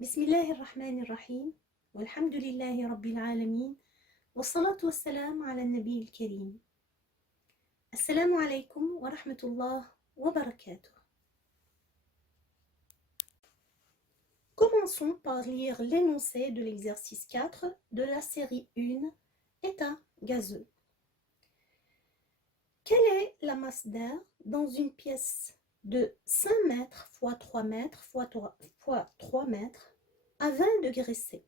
بسم الله الرحمن الرحيم والحمد لله رب العالمين والصلاة والسلام على النبي الكريم. السلام عليكم ورحمة الله وبركاته. Commençons par lire l'énoncé de l'exercice 4 de la série 1, état gazeux. Quelle est la masse d'air dans une pièce de 5 mètres x 3 mètres x 3 mètres à 20 degrés C,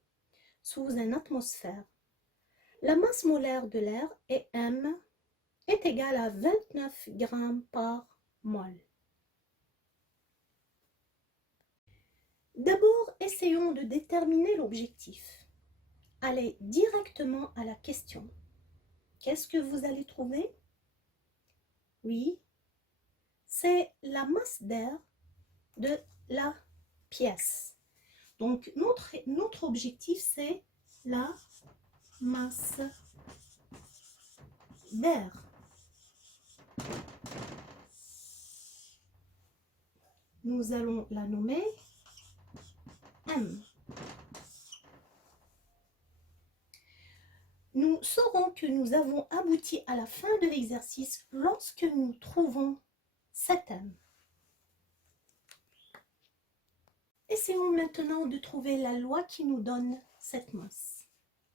sous une atmosphère? La masse molaire de l'air, M, est égale à 29 grammes par mol. D'abord, essayons de déterminer l'objectif. Allez directement à la question. Qu'est-ce que vous allez trouver? Oui, c'est la masse d'air de la pièce. Donc, notre objectif, c'est la masse d'air. Nous allons la nommer M. Nous saurons que nous avons abouti à la fin de l'exercice lorsque nous trouvons cet M. Essayons maintenant de trouver la loi qui nous donne cette masse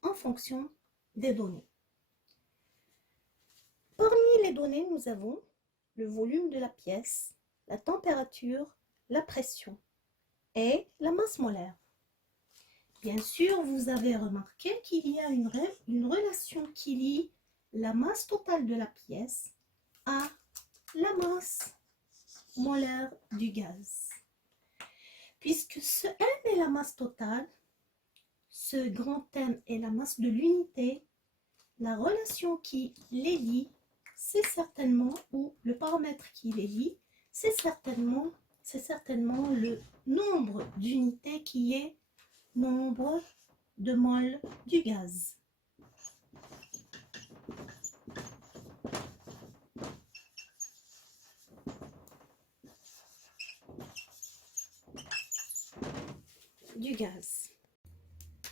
en fonction des données. Parmi les données, nous avons le volume de la pièce, la température, la pression et la masse molaire. Bien sûr, vous avez remarqué qu'il y a une relation qui lie la masse totale de la pièce à la masse molaire du gaz. Puisque ce M est la masse totale, ce grand M est la masse de l'unité, la relation qui les lie, c'est certainement, ou le paramètre qui les lie, c'est certainement le nombre d'unités qui est nombre de moles du gaz.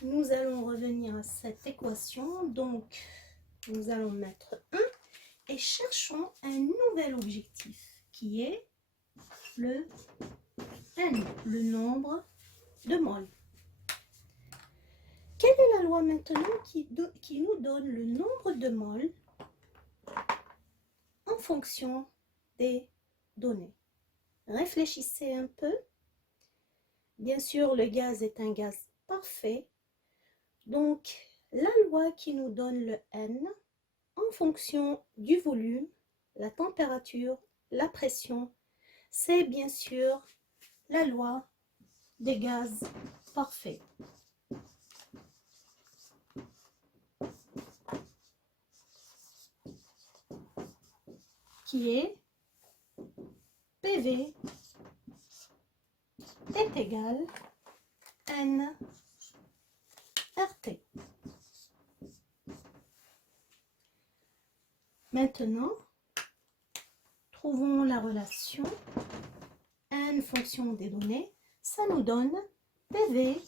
Nous allons revenir à cette équation, donc nous allons mettre 1 et cherchons un nouvel objectif qui est le N, le nombre de moles. Quelle est la loi maintenant qui nous donne le nombre de moles en fonction des données? Réfléchissez un peu. Bien sûr, le gaz est un gaz parfait. Donc, la loi qui nous donne le N en fonction du volume, la température, la pression, c'est bien sûr la loi des gaz parfaits. Qui est PV est égal N RT. Maintenant, trouvons la relation N fonction des données. Ça nous donne PV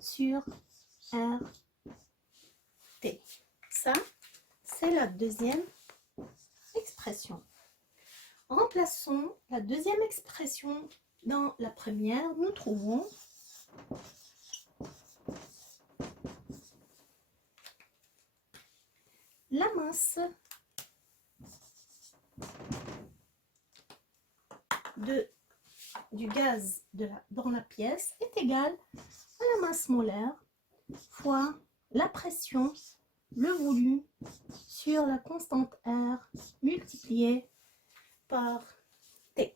sur RT. Ça, c'est la deuxième expression. Remplaçons la deuxième expression dans la première. Nous trouvons la masse du gaz dans la pièce est égale à la masse molaire fois la pression, le volume sur la constante R multiplié par T.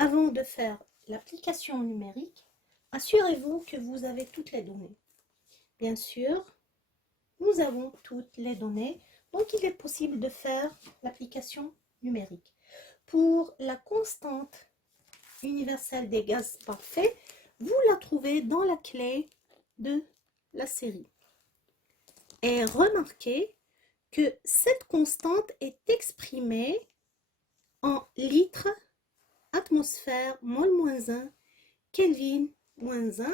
Avant de faire l'application numérique, assurez-vous que vous avez toutes les données. Bien sûr, nous avons toutes les données, donc il est possible de faire l'application numérique. Pour la constante universelle des gaz parfaits, vous la trouvez dans la clé de la série. Et remarquez que cette constante est exprimée en litres, atmosphère, mol moins 1, Kelvin moins 1.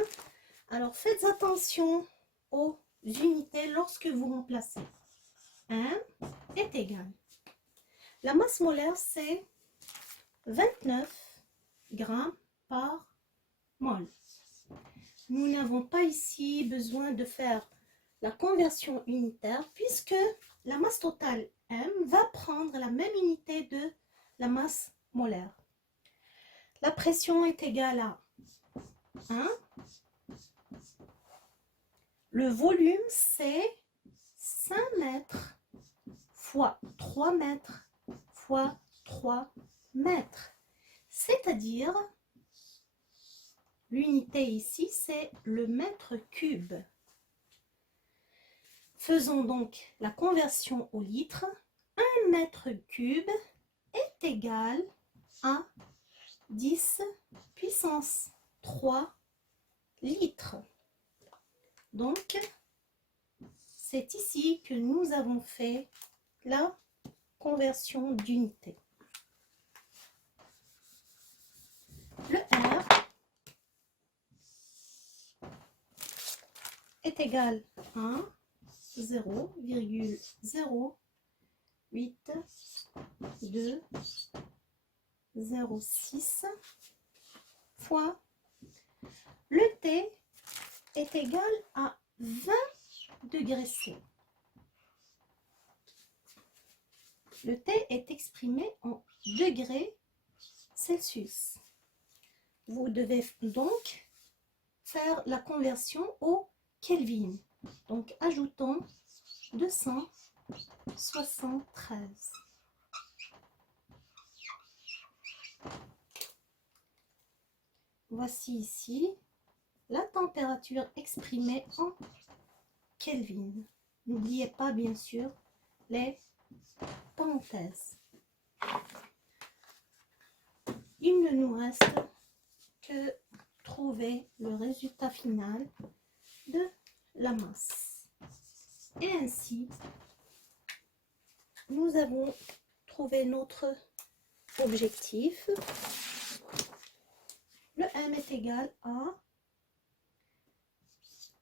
Alors faites attention aux unités lorsque vous remplacez. 1 est égal. La masse molaire, c'est 29 grammes par mol. Nous n'avons pas ici besoin de faire la conversion unitaire puisque la masse totale M va prendre la même unité de la masse molaire. La pression est égale à 1. Le volume, c'est 5 mètres fois 3 mètres fois 3 mètres. C'est-à-dire, l'unité ici, c'est le mètre cube. Faisons donc la conversion au litre. 1 mètre cube est égal à 10 puissance 3 litres. Donc, c'est ici que nous avons fait la conversion d'unité. Le R est égal à 0,08206 fois le T est égal à 20 degrés C. Le T est exprimé en degrés Celsius. Vous devez donc faire la conversion au Kelvin. Donc, ajoutons 273. Voici ici la température exprimée en Kelvin. N'oubliez pas, bien sûr, les parenthèses. Il ne nous reste que trouver le résultat final de la masse. Et ainsi, nous avons trouvé notre objectif. Le M est égal à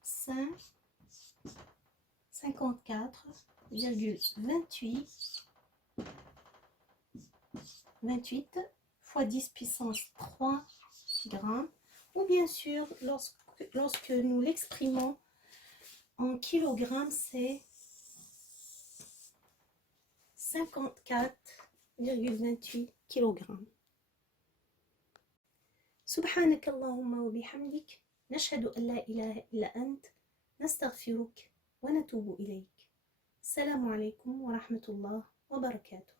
54,28 fois 10 puissance 3 grammes. Ou bien sûr, lorsque nous l'exprimons en kilogrammes, c'est 54,28 kilogrammes. سبحانك اللهم وبحمدك نشهد أن لا إله إلا أنت نستغفرك ونتوب إليك. السلام عليكم ورحمة الله وبركاته.